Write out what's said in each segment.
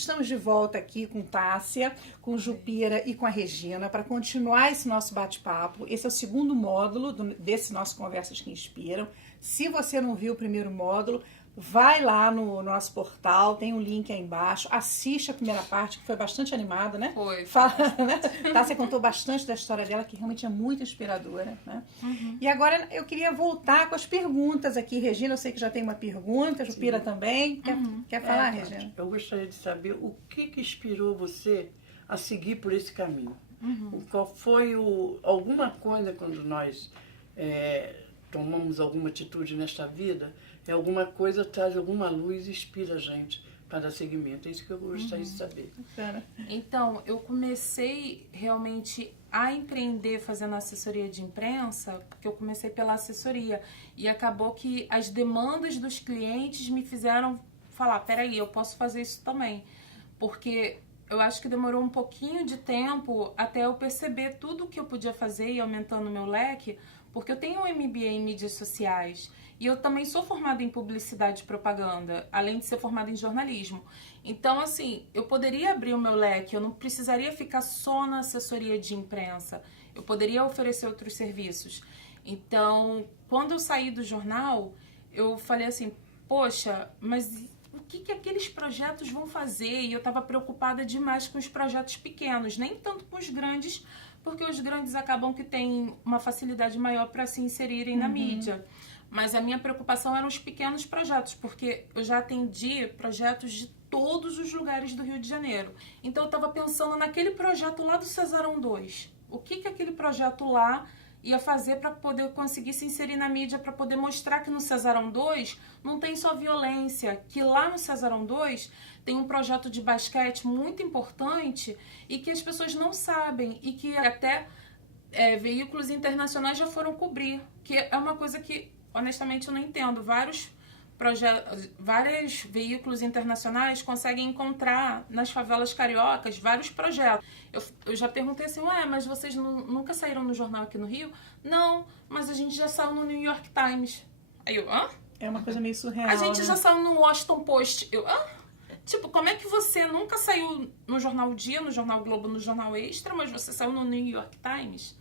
estamos de volta aqui com Tássia, com Jupira e com a Regina para continuar esse nosso bate-papo. Esse é o segundo módulo desse nosso Conversas que Inspiram. Se você não viu o primeiro módulo, vai lá no nosso portal, tem um link aí embaixo, assiste a primeira parte, que foi bastante animada, né? Foi. Fala, né? Tássia contou bastante da história dela, que realmente é muito inspiradora, né? Uhum. E agora eu queria voltar com as perguntas aqui. Regina, eu sei que já tem uma pergunta, Jupira também. Quer falar, Regina? Eu gostaria de saber o que inspirou você a seguir por esse caminho. Qual foi alguma coisa quando nós tomamos alguma atitude nesta vida, alguma coisa traz alguma luz e inspira a gente para dar seguimento. É isso que eu gostaria de saber. Então, eu comecei realmente a empreender fazendo assessoria de imprensa, porque eu comecei pela assessoria. E acabou que as demandas dos clientes me fizeram falar, peraí, eu posso fazer isso também. Porque eu acho que demorou um pouquinho de tempo até eu perceber tudo o que eu podia fazer e aumentando o meu leque, porque eu tenho um MBA em mídias sociais e eu também sou formada em publicidade e propaganda, além de ser formada em jornalismo. Então, assim, eu poderia abrir o meu leque, eu não precisaria ficar só na assessoria de imprensa, eu poderia oferecer outros serviços. Então, quando eu saí do jornal, eu falei assim, poxa, mas o que aqueles projetos vão fazer? E eu estava preocupada demais com os projetos pequenos, nem tanto com os grandes, porque os grandes acabam que têm uma facilidade maior para se inserirem na mídia. Mas a minha preocupação eram os pequenos projetos, porque eu já atendi projetos de todos os lugares do Rio de Janeiro. Então eu estava pensando naquele projeto lá do Cesarão 2. O que aquele projeto lá ia fazer para poder conseguir se inserir na mídia, para poder mostrar que no Cesarão 2 não tem só violência, que lá no Cesarão 2 tem um projeto de basquete muito importante e que as pessoas não sabem e que até veículos internacionais já foram cobrir, que é uma coisa que honestamente eu não entendo. Vários veículos internacionais conseguem encontrar nas favelas cariocas vários projetos. Eu já perguntei assim, mas vocês nunca saíram no jornal aqui no Rio? Não, mas a gente já saiu no New York Times. Aí eu, É uma coisa meio surreal, a gente né? já saiu no Washington Post. Eu, Tipo, como é que você nunca saiu no Jornal Dia, no Jornal Globo, no Jornal Extra, mas você saiu no New York Times?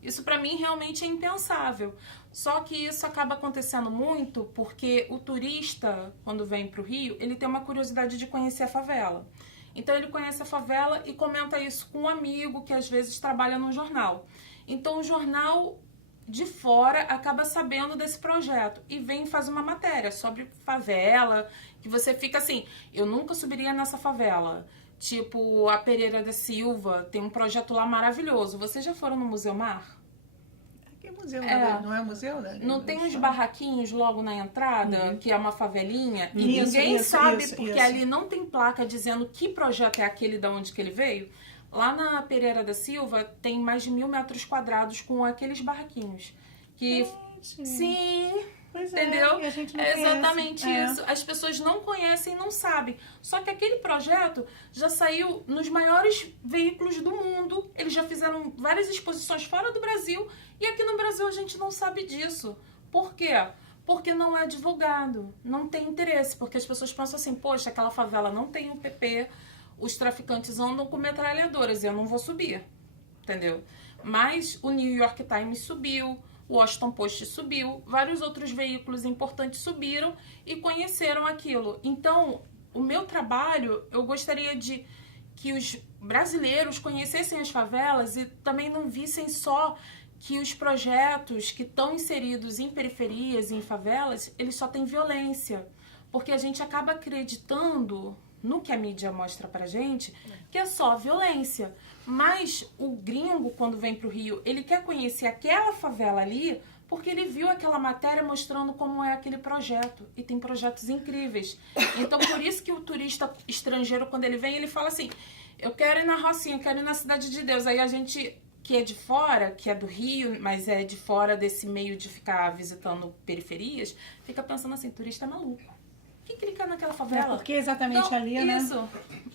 Isso pra mim realmente é impensável. Só que isso acaba acontecendo muito porque o turista, quando vem pro Rio, ele tem uma curiosidade de conhecer a favela. Então ele conhece a favela e comenta isso com um amigo que às vezes trabalha no jornal. Então o jornal de fora acaba sabendo desse projeto e vem e faz uma matéria sobre favela, que você fica assim, eu nunca subiria nessa favela. Tipo, a Pereira da Silva tem um projeto lá maravilhoso. Vocês já foram no Museu Mar? Que museu, não é museu, né? Não tem uns barraquinhos logo na entrada, que é uma favelinha? E ninguém sabe, porque ali não tem placa dizendo que projeto é aquele, de onde que ele veio. Lá na Pereira da Silva tem mais de 1.000 metros quadrados com aqueles barraquinhos. Que, gente. Sim... Pois entendeu? E a gente não exatamente conhece. isso. As pessoas não conhecem e não sabem. Só que aquele projeto já saiu nos maiores veículos do mundo. Eles já fizeram várias exposições fora do Brasil. E aqui no Brasil a gente não sabe disso. Por quê? Porque não é divulgado. Não tem interesse. Porque as pessoas pensam assim, poxa, aquela favela não tem UPP. Os traficantes andam com metralhadoras. Eu não vou subir. Entendeu? Mas o New York Times subiu. O Washington Post subiu, vários outros veículos importantes subiram e conheceram aquilo. Então, o meu trabalho, eu gostaria de que os brasileiros conhecessem as favelas e também não vissem só que os projetos que estão inseridos em periferias e em favelas, eles só têm violência. Porque a gente acaba acreditando no que a mídia mostra pra gente, que é só violência. Mas o gringo, quando vem pro Rio, ele quer conhecer aquela favela ali, porque ele viu aquela matéria mostrando como é aquele projeto. E tem projetos incríveis. Então, por isso que o turista estrangeiro, quando ele vem, ele fala assim, eu quero ir na Rocinha, eu quero ir na Cidade de Deus. Aí a gente, que é de fora, que é do Rio, mas é de fora desse meio de ficar visitando periferias, fica pensando assim, turista é maluco. Que ele quer naquela favela? É porque exatamente então, ali, né? Isso.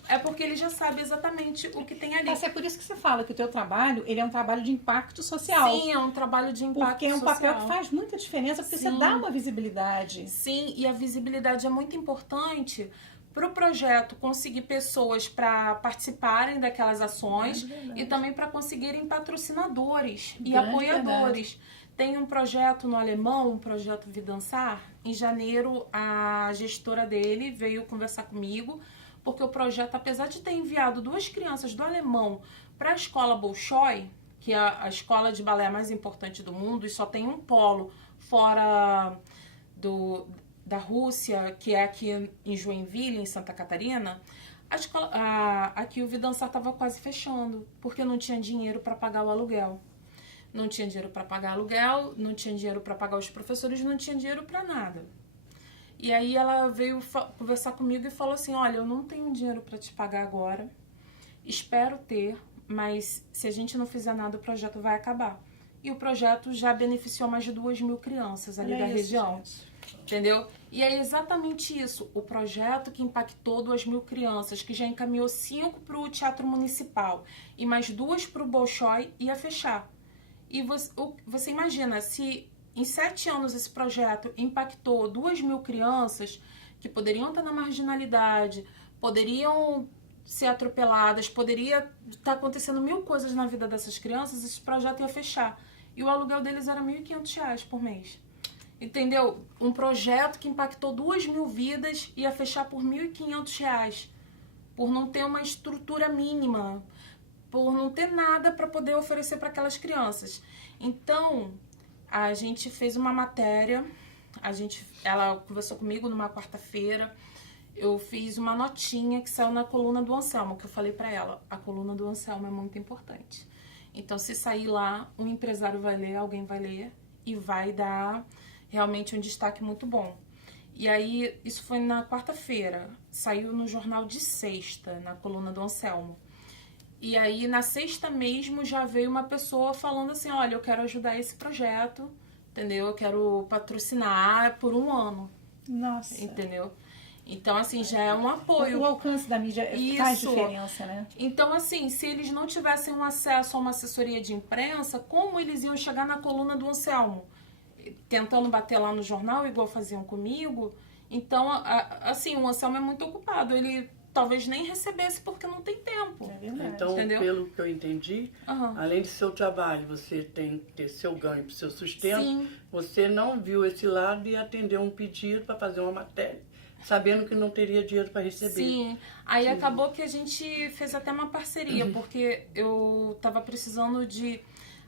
É porque ele já sabe exatamente o que tem ali. Mas é por isso que você fala que o teu trabalho, ele é um trabalho de impacto social. Sim, é um trabalho de impacto social. Porque é um papel que faz muita diferença, porque você dá uma visibilidade. Sim, e a visibilidade é muito importante para o projeto conseguir pessoas para participarem daquelas ações e também para conseguirem patrocinadores e apoiadores. Verdade. Tem um projeto no Alemão, um projeto Vidansar. Em janeiro, a gestora dele veio conversar comigo, porque o projeto, apesar de ter enviado 2 crianças do Alemão para a escola Bolshoi, que é a escola de balé mais importante do mundo, e só tem um polo fora da Rússia, que é aqui em Joinville, em Santa Catarina, aqui o Vidansar estava quase fechando, porque não tinha dinheiro para pagar o aluguel. Não tinha dinheiro para pagar aluguel, não tinha dinheiro para pagar os professores, não tinha dinheiro para nada. E aí ela veio conversar comigo e falou assim, olha, eu não tenho dinheiro para te pagar agora, espero ter, mas se a gente não fizer nada, o projeto vai acabar. E o projeto já beneficiou mais de 2.000 crianças ali da região. Gente. Entendeu? E é exatamente isso, o projeto que impactou 2.000 crianças, que já encaminhou 5 para o Teatro Municipal e mais 2 para o Bolshoi, ia fechar. E você imagina, se em 7 anos esse projeto impactou 2.000 crianças que poderiam estar na marginalidade, poderiam ser atropeladas, poderia estar acontecendo 1.000 coisas na vida dessas crianças, esse projeto ia fechar. E o aluguel deles era R$ 1.500 por mês. Entendeu? Um projeto que impactou 2.000 vidas ia fechar por R$ 1.500, por não ter uma estrutura mínima, por não ter nada para poder oferecer para aquelas crianças. Então, a gente fez uma matéria, ela conversou comigo numa quarta-feira, eu fiz uma notinha que saiu na coluna do Anselmo, que eu falei para ela, a coluna do Anselmo é muito importante. Então, se sair lá, um empresário vai ler, alguém vai ler e vai dar realmente um destaque muito bom. E aí, isso foi na quarta-feira, saiu no jornal de sexta, na coluna do Anselmo. E aí, na sexta mesmo, já veio uma pessoa falando assim, olha, eu quero ajudar esse projeto, entendeu? Eu quero patrocinar por 1 ano. Nossa. Entendeu? Então, assim, já é um apoio. O alcance da mídia faz diferença, né? Então, assim, se eles não tivessem um acesso a uma assessoria de imprensa, como eles iam chegar na coluna do Anselmo? Tentando bater lá no jornal, igual faziam comigo. Então, assim, o Anselmo é muito ocupado. Ele talvez nem recebesse porque não tem tempo. É verdade. Então, entendeu? Pelo que eu entendi, além do seu trabalho, você tem que ter seu ganho para o seu sustento. Sim. Você não viu esse lado e atendeu um pedido para fazer uma matéria, sabendo que não teria dinheiro para receber. Sim. Aí acabou que a gente fez até uma parceria, porque eu estava precisando de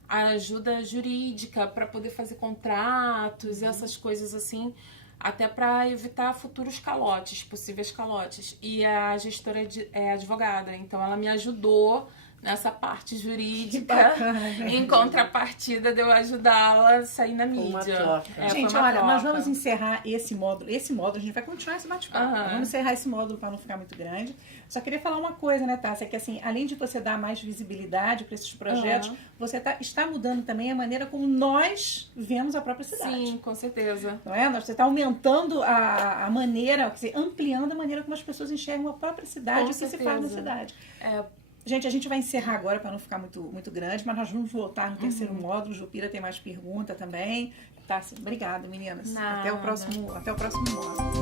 ajuda jurídica para poder fazer contratos e essas coisas assim, até para evitar futuros calotes, possíveis calotes. E a gestora é advogada, então ela me ajudou nessa parte jurídica, em contrapartida de eu ajudá-la a sair na mídia. Uma troca. Gente, olha, nós vamos encerrar esse módulo. Esse módulo, a gente vai continuar esse bate-papo. Vamos encerrar esse módulo para não ficar muito grande. Só queria falar uma coisa, né, Tássia? Que assim, além de você dar mais visibilidade para esses projetos, você está mudando também a maneira como nós vemos a própria cidade. Sim, com certeza. Não é? Você está aumentando a maneira, quer dizer, ampliando a maneira como as pessoas enxergam a própria cidade e o que se faz na cidade. Gente, a gente vai encerrar agora para não ficar muito grande, mas nós vamos voltar no terceiro módulo. Jupira tem mais pergunta também. Tássia, obrigada, meninas. Nada. Até o próximo módulo.